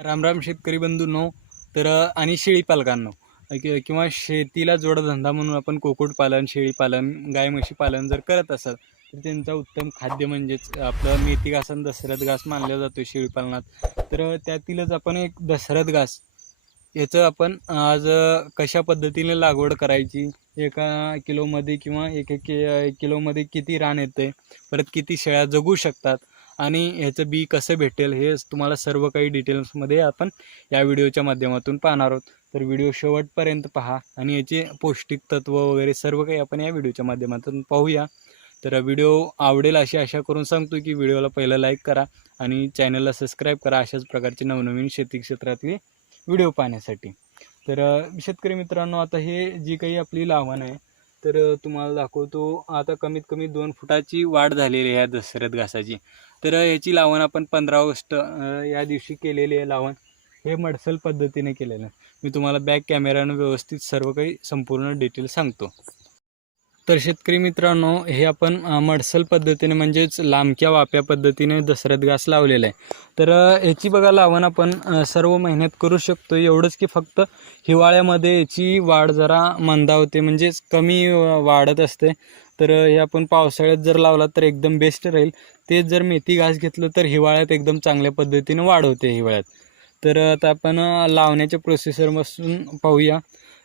रामराम शेतकरी बंधूंनो. तर आणि शेळी पालकांनो किंवा शेतीला जोडधंदा म्हणून आपण कुक्कुटपालन, शेळीपालन, गाय म्हशी पालन जर करत असाल तर त्यांचा उत्तम खाद्य म्हणजेच आपलं मेथी घास आणि दशरथ घास मानला जातो शेळीपालनात. तर त्यातीलच आपण एक दशरथ घास याचं आपण आज कशा पद्धतीने लागवड करायची, एका किलोमध्ये किंवा एक किलोमध्ये किती रान येते, परत किती शेळ्या जगू शकतात आणि ह्याचं बी कसं भेटेल, हे तुम्हाला सर्व काही डिटेल्समध्ये आपण या व्हिडिओच्या माध्यमातून पाहणार आहोत. तर व्हिडिओ शेवटपर्यंत पहा आणि याचे पौष्टिक तत्व वगैरे सर्व काही आपण या व्हिडिओच्या माध्यमातून पाहूया. तर व्हिडिओ आवडेल अशी आशा करून सांगतो की व्हिडिओला पहिलं लाईक करा आणि चॅनलला सबस्क्राईब करा अशाच प्रकारचे नवनवीन शेती क्षेत्रातले व्हिडिओ पाहण्यासाठी. तर शेतकरी मित्रांनो, आता हे जी काही आपली लावण आहे तर तुम्हाला दाखवतो. आता कमीत कमी 2 फुटाची वाढ झालेली आहे या दशरथ घासाची. तर याची लावण आपण 15 ऑगस्ट या दिवशी केलेली आहे. लावण हे मडसल पद्धतीने केलेलं आहे. मी तुम्हाला बॅक कॅमेरानं व्यवस्थित सर्व काही संपूर्ण डिटेल सांगतो. तर शेतकरी मित्रांनो, हे आपण मडसल पद्धतीने म्हणजेच लांबक्या वाप्या पद्धतीने दशरथ घास लावलेला आहे. तर याची बघा लावण आपण सर्व महिन्यात करू शकतो. एवढंच की फक्त हिवाळ्यामध्ये याची वाढ जरा मंदावते, म्हणजेच कमी वाढत असते. तर हे आपण पावसाळ्यात जर लावला तर एकदम बेस्ट राहील. तेच जर मेथी घास घेतलं तर हिवाळ्यात एकदम चांगल्या पद्धतीने वाढ होते हिवाळ्यात. तर आता आपण लावण्याच्या प्रोसेसरपासून पाहूया.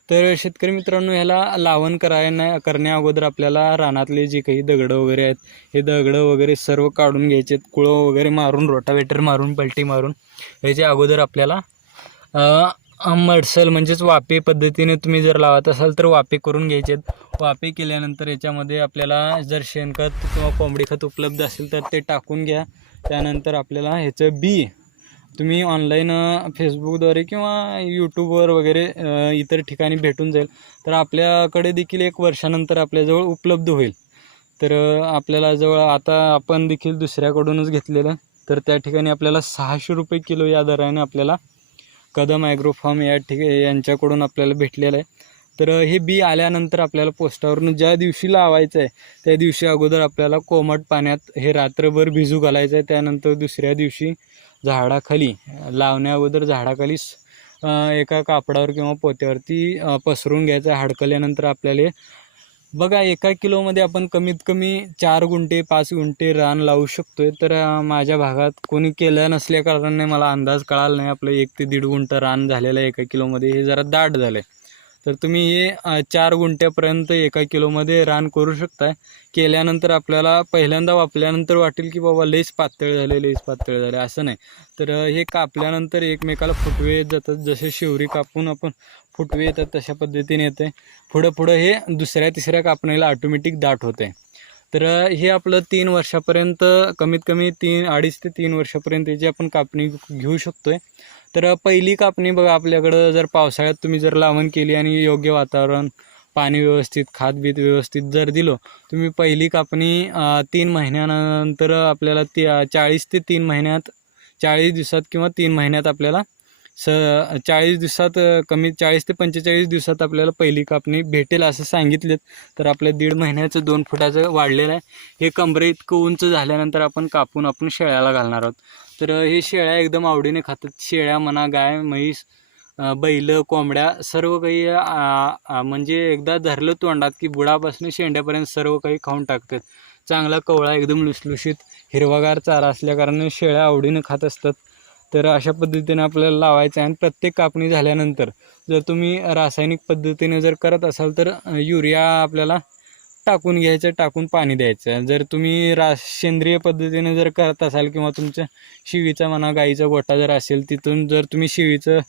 तर शेतकरी मित्रांनो, ह्याला लावण करण्या अगोदर आपल्याला रानातले जे काही दगडं वगैरे आहेत हे दगडं वगैरे सर्व काढून घ्यायचे. कुळं वगैरे मारून, रोटावेटर मारून, पलटी मारून ह्याच्या अगोदर आपल्याला मडसल म्हणजेच वाफे पद्धतीने तुम्ही जर लावत असाल तर वाफे करून घ्यायचे. वाफे केल्यानंतर याच्यामध्ये आपल्याला जर शेणखत किंवा कोंबडी खत उपलब्ध असेल तर ते टाकून घ्या. त्यानंतर आपल्याला ह्याचं बी तुम्ही ऑनलाईन फेसबुकद्वारे किंवा यूट्यूबवर वगैरे इतर ठिकाणी भेटून जाईल. तर आपल्याकडे देखील 1 वर्षानंतर आपल्याजवळ उपलब्ध होईल. तर आपल्याला जवळ आता आपण देखील दुसऱ्याकडूनच घेतलेलं, तर त्या ठिकाणी आपल्याला 600 रुपये किलो या दराने आपल्याला कदम ॲग्रोफार्म यांच्याकडून आपल्याला भेटलेलं आहे. तर हे बी आल्यानंतर आपल्याला पोस्टावरून ज्या दिवशी लावायचं आहे त्या दिवशी अगोदर आपल्याला कोमट पाण्यात हे रात्रभर भिजू घालायचं आहे. त्यानंतर दुसऱ्या दिवशी झाडाखाली लावण्या अगोदर झाडाखाली एका कापडावर किंवा पोत्यावरती पसरून घ्यायचं. हडकल्यानंतर आपल्याला बघा 1 किलोमध्ये आपण कमीत कमी 4 गुंठे 5 गुंठे रान लावू शकतोय. तर माझ्या भागात कोणी केलं नसल्या कारणाने मला अंदाज कळाला नाही. आपलं 1 ते 1.5 गुंठ रान झालेलं आहे 1 किलोमध्ये. हे जरा दाट झालं आहे. तर तुम्ही हे 4 गुंठ्यापर्यंत 1 किलोमध्ये रान करू शकताय. केल्यानंतर आपल्याला पहिल्यांदा वापल्यानंतर वाटेल की बाबा लईच पातळ झाले असं नाही. तर हे कापल्यानंतर एकमेकाला फुटवे जातात. जसे शिवरी कापून आपण फुटवे येतात तशा पद्धतीने येते. पुढं हे दुसऱ्या तिसऱ्या कापणीला ऑटोमॅटिक दाट होते. तर हे आपलं 3 वर्षापर्यंत कमीत कमी 2.5 ते 3 वर्षापर्यंत याची आपण कापणी घेऊ शकतोय. तर पहिली कापणी बघा, आपल्याकडं जर पावसाळ्यात तुम्ही जर लावण केली आणि योग्य वातावरण, पाणी व्यवस्थित, खातबीत व्यवस्थित जर दिलं, तुम्ही पहिली कापणी 3 महिन्यानंतर आपल्याला 40 ते 3 महिन्यात, 40 दिवसात किंवा 3 महिन्यात आपल्याला 40 दिवसात, कमी 40 ते 45 दिवसात आपल्याला पहिली कापणी भेटेल असं सांगितलेत. तर आपल्या 1.5 महिन्याचं 2 फुटाचं वाढलेलं आहे. हे कमरे इतकं उंच झाल्यानंतर आपण कापून आपण शेळ्याला घालणार आहोत. तर हे शेळ्या एकदम आवडीने खातात. शेळ्या म्हणा, गाय, म्हैस, बैल, कोंबड्या सर्व काही म्हणजे एकदा धरलं तोंडात की बुडापासून शेंड्यापर्यंत सर्व काही खाऊन टाकतात. चांगला कवळा एकदम लुसलुशीत हिरवागार चारा असल्याकारणाने शेळ्या आवडीने खात असतात. तर अशा पद्धतीने आपल्याला लावायचं आहे. आणि प्रत्येक कापणी झाल्यानंतर जर तुम्ही रासायनिक पद्धतीने जर करत असाल तर युरिया आपल्याला टाकून घ्यायचं, टाकून पाणी द्यायचं. जर तुम्ही सेंद्रिय पद्धतीने जर करत असाल किंवा तुमच्या शिवीचा म्हणा, गाईचा गोठा जर असेल, तिथून जर तुम्ही शिवीचं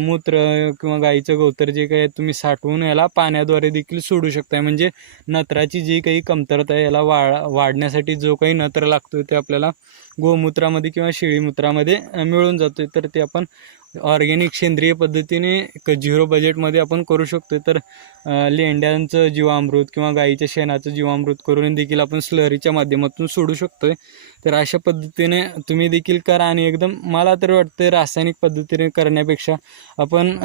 मूत्र किंवा गाईचं गोतर जे काही तुम्ही साठवून याला पाण्याद्वारे देखील सोडू शकताय. म्हणजे नत्राची जी काही कमतरता आहे याला वाढण्यासाठी जो काही नत्र लागतो ते आपल्याला गोमूत्रामध्ये किंवा शेळीमूत्रामध्ये मिळून जातो. तर ते आपण ऑर्गॅनिक सेंद्रिय पद्धतीने 0 बजेटमध्ये आपण करू शकतो. तर लेंड्यांचं जीवामृत किंवा गाईच्या शेणाचं जीवामृत करून देखील आपण स्लरीच्या माध्यमातून सोडू शकतोय. तर अशा पद्धतीने तुम्ही देखील करा. आणि एकदम मला तर वाटतं रासायनिक पद्धतीने करण्यापेक्षा आपण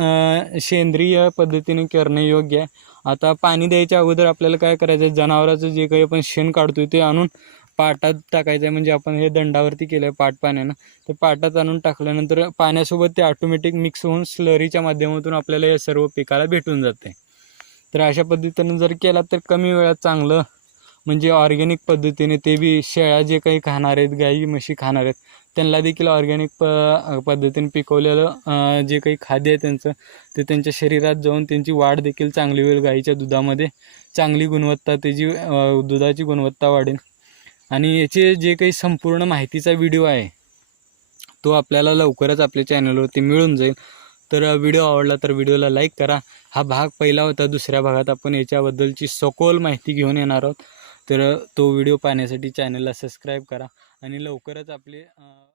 सेंद्रिय पद्धतीने करणे योग्य आहे. आता पाणी द्यायच्या अगोदर आपल्याला काय करायचं आहे, जनावराचं जे काही आपण शेण काढतोय ते आणून पाटात टाकायचं आहे. म्हणजे आपण हे दंडावरती केलं आहे पाट पाण्यानं, तर पाटात आणून टाकल्यानंतर पाण्यासोबत ते ऑटोमॅटिक मिक्स होऊन स्लरीच्या माध्यमातून आपल्याला या सर्व पिकाला भेटून जाते. तर अशा पद्धतीनं जर केला तर कमी वेळात चांगलं, म्हणजे ऑर्गॅनिक पद्धतीने, ते बी शेळ्या जे काही खाणार आहेत, गाई म्हशी खाणार आहेत, त्यांना देखील ऑर्गॅनिक पद्धतीने पिकवलेलं जे काही खाद्य आहे त्यांचं, ते त्यांच्या शरीरात जाऊन त्यांची वाढ देखील चांगली होईल. गाईच्या दुधामध्ये चांगली गुणवत्ता, त्याची दुधाची गुणवत्ता वाढेल. आणि याचे जे काही संपूर्ण माहितीचा व्हिडिओ आहे तो आपल्याला लवकरच आपल्या चॅनलवरती मिळून जाईल. तर व्हिडिओ आवडला तर व्हिडिओला लाईक करा. हा भाग पहिला होता. दुसऱ्या भागात आपण याच्याबद्दलची सखोल माहिती घेऊन येणार आहोत. तर तो व्हिडिओ पाहण्यासाठी चॅनलला सबस्क्राईब करा आणि लवकरच आपले